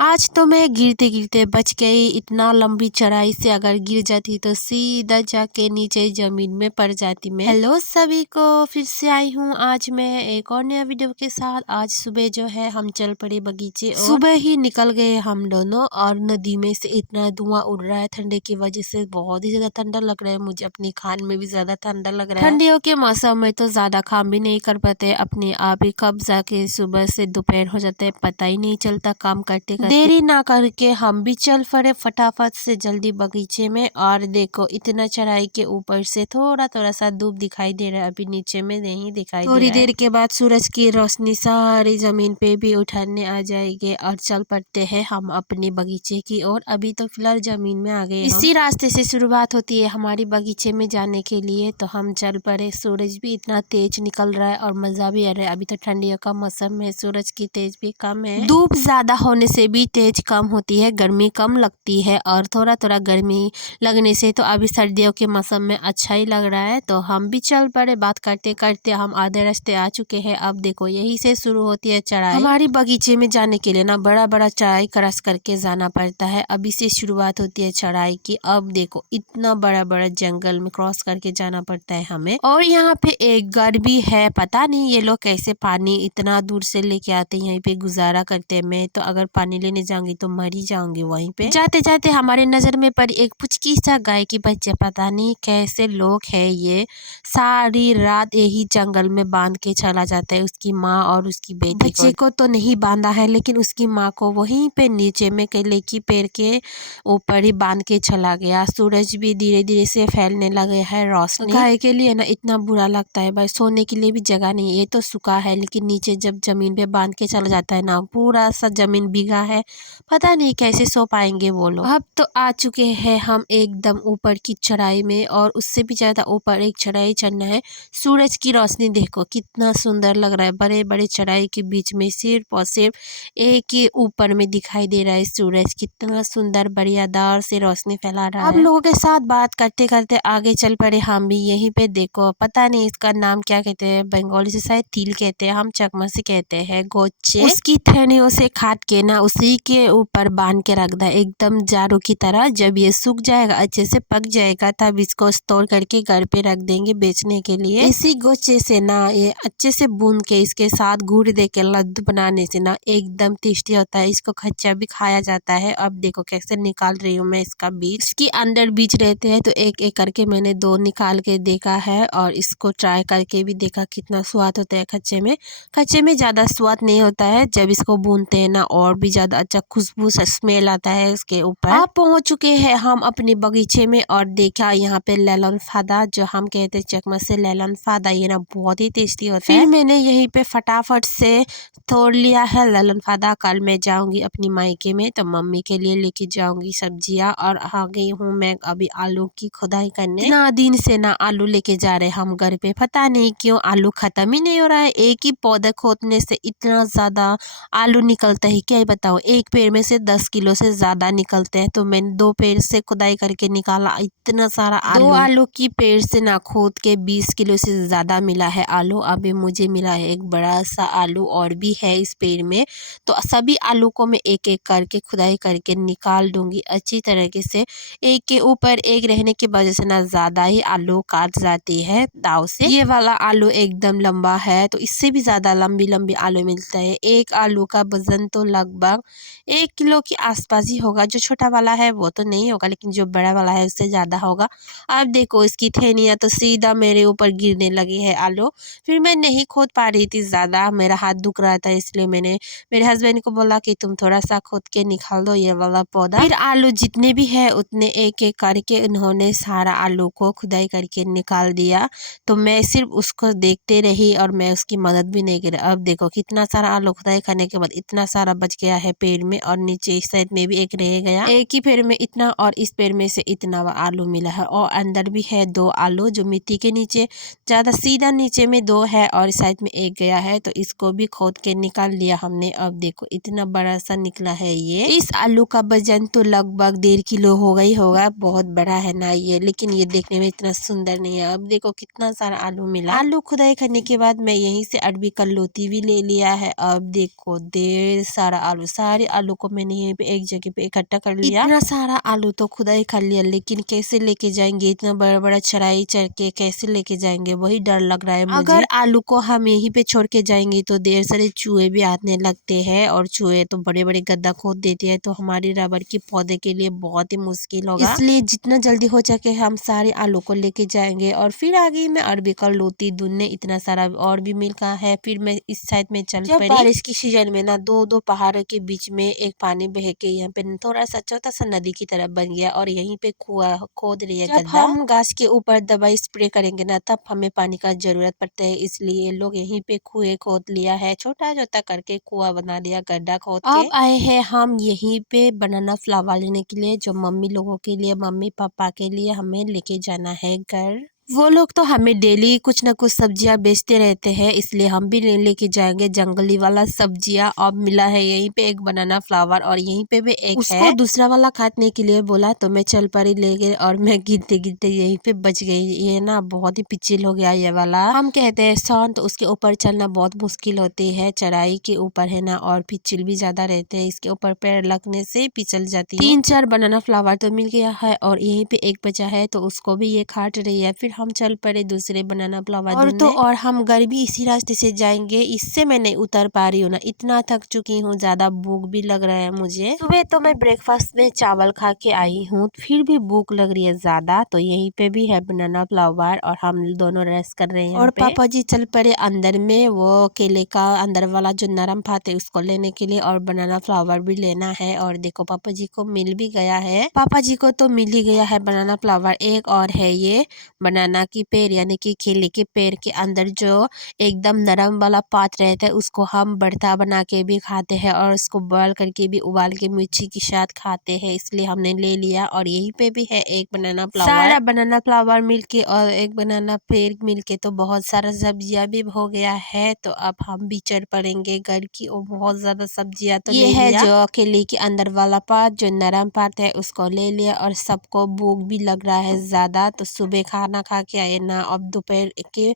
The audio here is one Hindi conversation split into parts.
आज तो मैं गिरते गिरते बच गई। इतना लंबी चढ़ाई से अगर गिर जाती तो सीधा जाके नीचे जमीन में पड़ जाती मैं। हेलो सभी को, फिर से आई हूँ आज मैं एक और नया वीडियो के साथ। आज सुबह जो है हम चल पड़े बगीचे और सुबह ही निकल गए हम दोनों। और नदी में से इतना धुआं उड़ रहा है ठंडे की वजह से, बहुत ही ज्यादा ठंडा लग रहा है मुझे। अपनी खान में भी ज्यादा ठंडा लग रहा है। ठंडियों के मौसम में तो ज्यादा काम भी नहीं कर पाते अपने आप ही, कब जाके सुबह से दोपहर हो जाते हैं पता ही नहीं चलता काम करते करते। देरी ना करके हम भी चल पड़े फटाफट से जल्दी बगीचे में। और देखो इतना चढ़ाई के ऊपर से थोड़ा थोड़ा सा धूप दिखाई दे रहा है, अभी नीचे में नहीं दिखाई दे रहा है। थोड़ी देर के बाद सूरज की रोशनी सारी जमीन पे भी उठाने आ जाएगी और चल पड़ते हैं हम अपने बगीचे की ओर। अभी तो फिलहाल जमीन में आ गए। इसी रास्ते से शुरुआत होती है हमारी बगीचे में जाने के लिए, तो हम चल पड़े। सूरज भी इतना तेज निकल रहा है और मजा भी आ रहा है। अभी तो ठंडियों का मौसम है, सूरज की तेज भी कम है। धूप ज्यादा होने से भी तेज कम होती है, गर्मी कम लगती है। और थोड़ा थोड़ा गर्मी लगने से तो अभी सर्दियों के मौसम में अच्छा ही लग रहा है। तो हम भी चल पड़े, बात करते करते हम आधे रास्ते आ चुके हैं। अब देखो यही से शुरू होती है चढ़ाई। हमारी बगीचे में जाने के लिए ना बड़ा बड़ा चढ़ाई क्रॉस करके जाना पड़ता है, अभी से शुरुआत होती है चढ़ाई की। अब देखो इतना बड़ा बड़ा जंगल में क्रॉस करके जाना पड़ता है हमें। और यहाँ पे एक घर भी है, पता नहीं ये लोग कैसे पानी इतना दूर से लेके आते हैं, यहीं पे गुजारा करते हैं। मैं तो अगर पानी लेने जाऊंगी तो मर ही जाऊंगी वहीं पे। जाते जाते हमारे नजर में पड़ी एक पुचकी सा गाय की बच्चे, पता नहीं कैसे लोग है ये, सारी रात यही जंगल में बांध के चला जाता है उसकी माँ और उसकी बेटी। बच्चे को तो नहीं बांधा है लेकिन उसकी माँ को वहीं पे नीचे में केले की पेड़ के ऊपर ही बांध के चला गया। सूरज भी धीरे धीरे से फैलने लगे है, रोशनी। गाय के लिए ना इतना बुरा लगता है भाई, सोने के लिए भी जगह नहीं। ये तो सूखा है लेकिन नीचे जब जमीन पे बांध के चला जाता है ना, पूरा सा जमीन भीगा है, पता नहीं कैसे सो पाएंगे वो लोग। अब तो आ चुके हैं हम एकदम ऊपर की चढ़ाई में, और उससे भी ज्यादा ऊपर एक चढ़ाई चढ़ना है। सूरज की रोशनी देखो कितना सुंदर लग रहा है, बड़े बड़े चढ़ाई के बीच में सिर्फ और सिर्फ एक ही ऊपर में दिखाई दे रहा है सूरज। कितना सुंदर बढ़ियादार से रोशनी फैला रहा है। अब लोगों के साथ बात करते करते आगे चल पड़े हम भी। यहीं पे देखो पता नहीं इसका नाम क्या कहते हैं, बंगाली से शायद तिल कहते हैं, हम चकमा से कहते हैं गोचे। उसकी थैलियों से काट के ना उसी के ऊपर बांध के रख दे एकदम जारू की तरह। जब ये सूख जाएगा, अच्छे से पक जाएगा, तब इसको स्टोर करके घर पे रख देंगे बेचने के लिए। इसी गोचे से ना ये अच्छे से भून के इसके साथ गुड़ दे के लड्डू बनाने से ना एकदम टेस्टी होता है। इसको कच्चा भी खाया जाता है। अब देखो कैसे निकाल रही हूँ मैं इसका बीज। इसके अंदर बीज रहते हैं तो एक एक करके मैंने दो निकाल के देखा है, और इसको ट्राई करके भी देखा कितना स्वाद होता है कच्चे में। कच्चे में ज़्यादा स्वाद नहीं होता है, जब इसको भूनते हैं ना और भी ज़्यादा अच्छा खुशबू सा स्मेल आता है इसके ऊपर। अब पहुँच चुके हैं हम अपने बगीचे में, और देखा यहाँ पे ललन फादा, जो हम कहते हैं चकमा से ललन फादा, ये ना बहुत ही टेस्टी होता है। फिर मैंने यहीं पे फटाफट से तोड़ लिया है ललन फादा। कल मैं जाऊंगी अपनी मायके में तो मम्मी के लिए लेके जाऊंगी सब्जियां। और आ गई हूँ मैं अभी आलू की खुदाई करने। इतना दिन से ना आलू लेके जा रहे हम घर पे, पता नहीं क्यों आलू खत्म ही नहीं हो रहा है। एक ही पौधा खोदने से इतना ज्यादा आलू निकलता है, क्या बताओ। एक पेड़ में से 10 किलो से ज्यादा निकलते हैं, तो मैंने 2 पेड़ से खुदाई करके निकाला इतना सारा आलू। 2 आलू की पेड़ से ना खोद के 20 किलो से ज्यादा मिला है आलू। अभी मुझे मिला है एक बड़ा सा आलू और भी है इस पेड़ में, तो सभी आलू को मैं एक एक करके खुदाई करके निकाल दूंगी अच्छी तरीके से। एक के ऊपर एक रहने की वजह से ना ज्यादा ही आलू काट जाती है दाव से। ये वाला आलू एकदम लंबा है, तो इससे भी ज्यादा लंबी लंबी आलू मिलता है। एक आलू का वजन तो लगभग 1 किलो के आसपास ही होगा। जो छोटा वाला है वो तो नहीं होगा, लेकिन जो बड़ा वाला है उससे ज्यादा होगा। अब देखो इसकी थैलियां तो सीधा मेरे ऊपर गिरने लगी है आलू। फिर मैं नहीं खोद पा रही थी ज्यादा, मेरा हाथ दुख रहा था, इसलिए मैंने मेरे हस्बैंड को बोला कि तुम थोड़ा सा खोद के निकाल दो ये वाला पौधा। फिर आलू जितने भी है उतने एक एक करके उन्होंने सारा आलू को खुदाई करके निकाल दिया। तो मैं सिर्फ उसको देखते रही और मैं उसकी मदद भी नहीं करी। अब देखो कितना सारा आलू खुदाई करने के बाद इतना सारा बच गया है पेड़ में, और नीचे इस साइड में भी एक रह गया। एक ही पेड़ में इतना और इस पेड़ में से इतना आलू मिला है, और अंदर भी है 2 आलू जो मिट्टी के नीचे ज्यादा सीधा नीचे में 2 है और इस साइड में एक गया है, तो इसको भी खोद के निकाल लिया हमने। अब देखो इतना बड़ा सा निकला है ये। इस आलू का वजन तो लगभग 1.5 किलो हो गई होगा, बहुत बड़ा है ना ये, लेकिन ये देखने में इतना सुंदर नहीं है। अब देखो कितना सारा आलू मिला। आलू खुदाई करने के बाद मैं यहीं से अरबी का लोती भी ले लिया है। अब देखो ढेर सारा आलू, सारे आलू को मैंने यहीं पे एक जगह पे इकट्ठा कर लिया। इतना सारा आलू तो खुदा ही खा लिया, लेकिन कैसे लेके जाएंगे, इतना बड़ा बड़ा चढ़ाई चढ़ के कैसे लेके जाएंगे, वही डर लग रहा है मुझे। अगर आलू को हम यहीं पे छोड़ के जाएंगे तो देर सारे चूहे भी आने लगते हैं, और चूहे तो बड़े बड़े गड्ढा खोद देते हैं, तो हमारी रबर के पौधे के लिए बहुत ही मुश्किल होगा। इसलिए जितना जल्दी हो सके हम सारे आलू को लेके जाएंगे। और फिर आगे मैं अरबी का लोती दुनने इतना सारा और भी मिलता है। फिर मैं इस साइड में चल पड़ी। बारिश की सीजन में ना दो दो पहाड़ों के बीच में एक पानी बह के यहाँ पे थोड़ा सा छोटा सा नदी की तरह बन गया, और यहीं पे कुआं खोद रही है। जब हम घास के ऊपर दवाई स्प्रे करेंगे ना तब हमें पानी का जरूरत पड़ता है, इसलिए लोग यहीं पे कुएं खोद लिया है, छोटा छोटा करके कुआं बना दिया गड्ढा खोद के। अब आए हैं हम यहीं पे बनाना फ्लावर लेने के लिए, जो मम्मी लोगों के लिए, मम्मी पापा के लिए हमें लेके जाना है घर। वो लोग तो हमें डेली कुछ ना कुछ सब्जियां बेचते रहते हैं, इसलिए हम भी लेके जाएंगे जंगली वाला सब्जियां। अब मिला है यहीं पे एक बनाना फ्लावर, और यहीं पे भी एक उसको है। दूसरा वाला काटने के लिए बोला तो मैं चल पड़ी ले गई, और मैं गिरते गिरते यहीं पे बच गई। ये ना बहुत ही पिछल हो गया ये वाला। हम कहते हैं सन, तो उसके ऊपर चलना बहुत मुश्किल होती है, चढ़ाई के ऊपर है ना, और पिछल भी ज्यादा रहते हैं, इसके ऊपर पैर लगने से पिछल जाती है। 3-4 बनाना फ्लावर तो मिल गया है, और यहीं पे एक बचा है, तो उसको भी ये काट रही है। फिर हम चल पड़े दूसरे बनाना फ्लावर और तो और हम घर भी इसी रास्ते से जाएंगे। इससे मैं नहीं उतर पा रही हूँ ना, इतना थक चुकी हूँ, ज्यादा भूख भी लग रहा है मुझे। सुबह तो मैं ब्रेकफास्ट में चावल खा के आई हूँ, फिर भी भूख लग रही है ज्यादा, तो यहीं पे भी है बनाना फ्लावर, और हम दोनों रेस्ट कर रहे हैं। और पापा जी चल पड़े अंदर में, वो केले का अंदर वाला जो नरम भाग है उसको लेने के लिए, और बनाना फ्लावर भी लेना है। और देखो पापा जी को मिल भी गया है, पापा जी को तो मिल ही गया है बनाना फ्लावर। एक और है ये बनाना की पेड़, यानी कि केले के पेड़ के अंदर जो एकदम नरम वाला पात रहता है, उसको हम भरता बना के भी खाते हैं, और उसको बॉयल करके भी उबाल के मिर्ची के साथ खाते हैं, इसलिए हमने ले लिया। और यहीं पे भी है एक बनाना फ्लावर। सारा बनाना फ्लावर मिलके और एक बनाना पेड़ मिलके तो बहुत सारा सब्जियां भी हो गया है। तो अब हम भी चढ़ पड़ेंगे घर की, और बहुत ज्यादा सब्जियां तो ये है जो केले के अंदर वाला पात, जो नरम पात है उसको ले लिया। और सबको भूख भी लग रहा है ज्यादा, तो सुबह खाना खा के आए ना, अब दोपहर के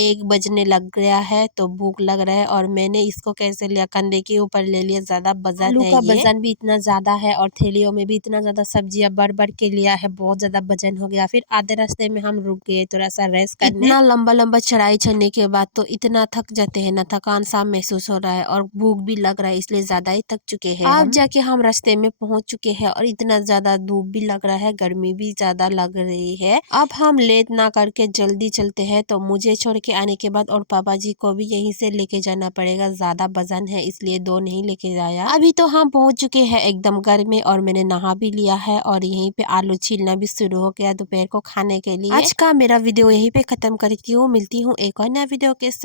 1 बजने लग गया है, तो भूख लग रहा है। और मैंने इसको कैसे लिया, कंधे के ऊपर ले लिया, ज्यादा वजन है, आलू का वजन भी इतना ज्यादा है, और थैलियों में भी इतना ज्यादा सब्जियां भर भर के लिया है, बहुत ज्यादा वजन हो गया। फिर आधे रास्ते में हम रुक गए थोड़ा सा रेस्ट करने। इतना लंबा लंबा चढ़ाई चढ़ने के बाद तो इतना थक जाते हैं ना, थकान सा महसूस हो रहा है, और भूख भी लग रहा है, इसलिए ज्यादा ही थक चुके हैं। अब जाके हम रास्ते में पहुंच चुके हैं, और इतना ज्यादा धूप भी लग रहा है, गर्मी भी ज्यादा लग रही है। अब हम लेट ना करके जल्दी चलते हैं, तो मुझे छोड़ के आने के बाद और पापा जी को भी यहीं से लेके जाना पड़ेगा, ज्यादा वजन है इसलिए 2 नहीं लेके जाया। अभी तो हम पहुंच चुके हैं एकदम घर में, और मैंने नहा भी लिया है, और यहीं पे आलू छीलना भी शुरू हो गया दोपहर को खाने के लिए। आज का मेरा वीडियो यहीं पे खत्म करती हूँ, मिलती हूँ एक और नया वीडियो के साथ।